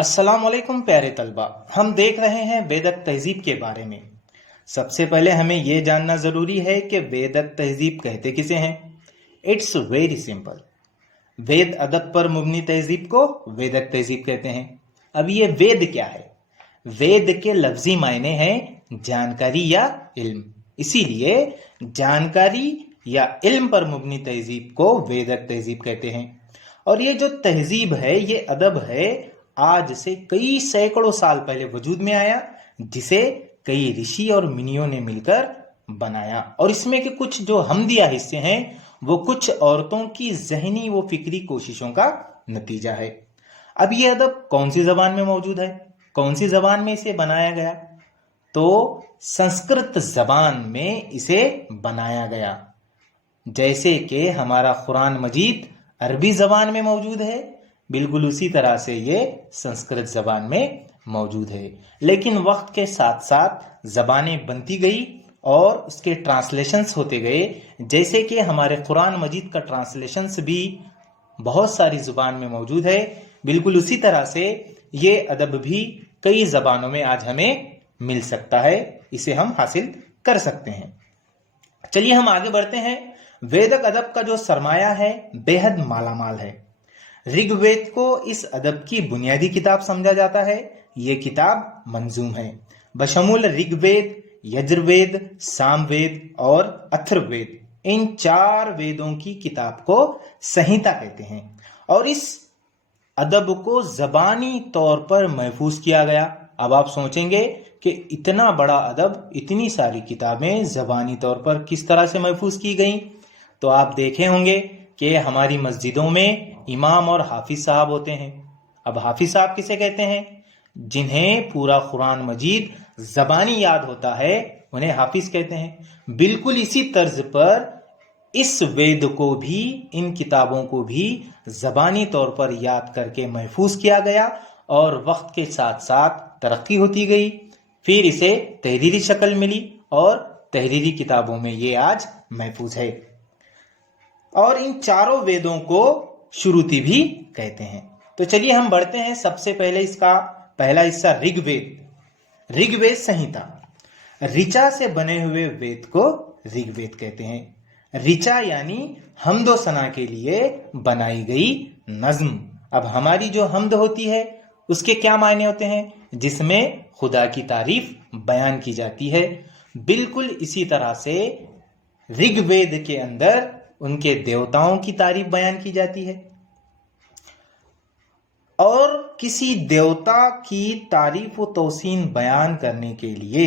अस्सलाम वालेकुम प्यारे तलबा। हम देख रहे हैं वेदक तहजीब के बारे में। सबसे पहले हमें यह जानना ज़रूरी है कि वेदक तहजीब कहते किसे हैं। It's very simple. वेद अदब पर मुबनी तहजीब को वेदक तहजीब कहते हैं। अब ये वेद क्या है? वेद के लफ्जी मायने हैं जानकारी या इल्म। इसीलिए जानकारी या इल्म पर मुबनी तहजीब को वेदक तहजीब कहते हैं। और ये जो तहजीब है, ये अदब है, आज से कई सैकड़ों साल पहले वजूद में आया, जिसे कई ऋषि और मुनियों ने मिलकर बनाया। और इसमें के कुछ जो हमदिया हिस्से हैं वो कुछ औरतों की जहनी व फिक्री कोशिशों का नतीजा है। अब ये अदब कौन सी जबान में मौजूद है, कौन सी जबान में इसे बनाया गया? तो संस्कृत जबान में इसे बनाया गया। जैसे कि हमारा कुरान मजीद अरबी जबान में मौजूद है, बिल्कुल उसी तरह से ये संस्कृत जबान में मौजूद है। लेकिन वक्त के साथ साथ जबानें बनती गई और उसके ट्रांसलेशंस होते गए। जैसे कि हमारे कुरान मजीद का ट्रांसलेशंस भी बहुत सारी जुबान में मौजूद है, बिल्कुल उसी तरह से ये अदब भी कई जबानों में आज हमें मिल सकता है, इसे हम हासिल कर सकते हैं। चलिए हम आगे बढ़ते हैं। वेदक अदब का जो सरमाया है बेहद मालामाल है। ऋग्वेद को इस अदब की बुनियादी किताब समझा जाता है। ये किताब मंजूम है बशमूल ऋग्वेद, यजुर्वेद, सामवेद और अथर्ववेद। इन चार वेदों की किताब को संहिता कहते हैं। और इस अदब को जबानी तौर पर महफूज किया गया। अब आप सोचेंगे कि इतना बड़ा अदब, इतनी सारी किताबें जबानी तौर पर किस तरह से महफूज की गई? तो आप देखे होंगे कि हमारी मस्जिदों में इमाम और हाफिज साहब होते हैं। अब हाफिज साहब किसे कहते हैं? जिन्हें पूरा कुरान मजीद जबानी याद होता है, उन्हें हाफिज कहते हैं। बिल्कुल इसी तर्ज पर इस वेद को भी, इन किताबों को भी जबानी तौर पर याद करके महफूज किया गया और वक्त के साथ साथ तरक्की होती गई। फिर इसे तहरीरी शक्ल मिली और तहरीरी किताबों में ये आज महफूज है। और इन चारों वेदों को श्रुति भी कहते हैं। तो चलिए हम बढ़ते हैं। सबसे पहले इसका पहला हिस्सा ऋग्वेद। ऋग्वेद संहिता। ऋचा से बने हुए वेद को ऋग्वेद कहते हैं। ऋचा यानी हम्दो सना के लिए बनाई गई नज्म। अब हमारी जो हम्द होती है उसके क्या मायने होते हैं? जिसमें खुदा की तारीफ बयान की जाती है। बिल्कुल इसी तरह से ऋग्वेद के अंदर उनके देवताओं की तारीफ बयान की जाती है। और किसी देवता की तारीफ व तौसीन बयान करने के लिए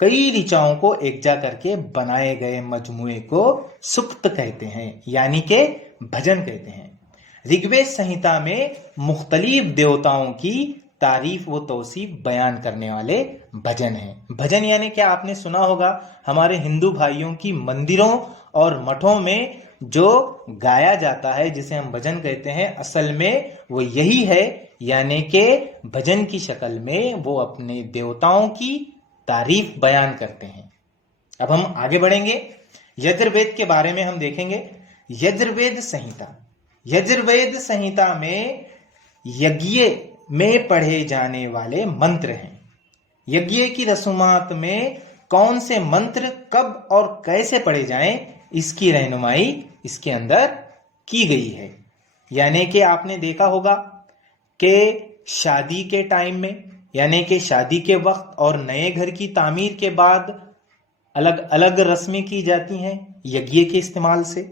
कई ऋचाओं को एकजा करके बनाए गए मजमुए को सुक्त कहते हैं, यानी के भजन कहते हैं। ऋग्वेद संहिता में मुख्तलिफ देवताओं की तारीफ व तौसीफ बयान करने वाले भजन हैं। भजन यानी क्या? आपने सुना होगा हमारे हिंदू भाइयों की मंदिरों और मठों में जो गाया जाता है, जिसे हम भजन कहते हैं, असल में वो यही है, यानी कि भजन की शक्ल में वो अपने देवताओं की तारीफ बयान करते हैं। अब हम आगे बढ़ेंगे। यजुर्वेद के बारे में हम देखेंगे। यजुर्वेद संहिता। यजुर्वेद संहिता में यज्ञ में पढ़े जाने वाले मंत्र हैं। यज्ञ की रसूमात में कौन से मंत्र कब और कैसे पढ़े जाएं, इसकी रहनुमाई इसके अंदर की गई है। यानी कि आपने देखा होगा कि शादी के टाइम में, यानी कि शादी के वक्त और नए घर की तामीर के बाद अलग अलग रस्में की जाती हैं यज्ञ के इस्तेमाल से।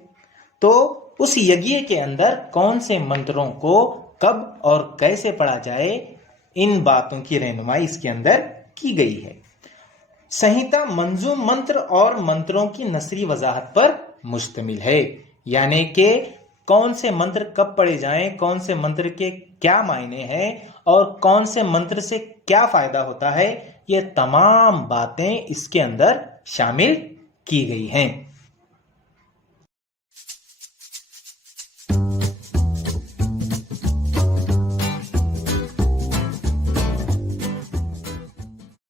तो उस यज्ञ के अंदर कौन से मंत्रों को कब और कैसे पढ़ा जाए, इन बातों की रहनुमाई इसके अंदर की गई है। संहिता मंजूम मंत्र और मंत्रों की नसरी वजाहत पर मुश्तमिल है। यानी कि कौन से मंत्र कब पढ़े जाएं, कौन से मंत्र के क्या मायने हैं और कौन से मंत्र से क्या फायदा होता है, ये तमाम बातें इसके अंदर शामिल की गई हैं।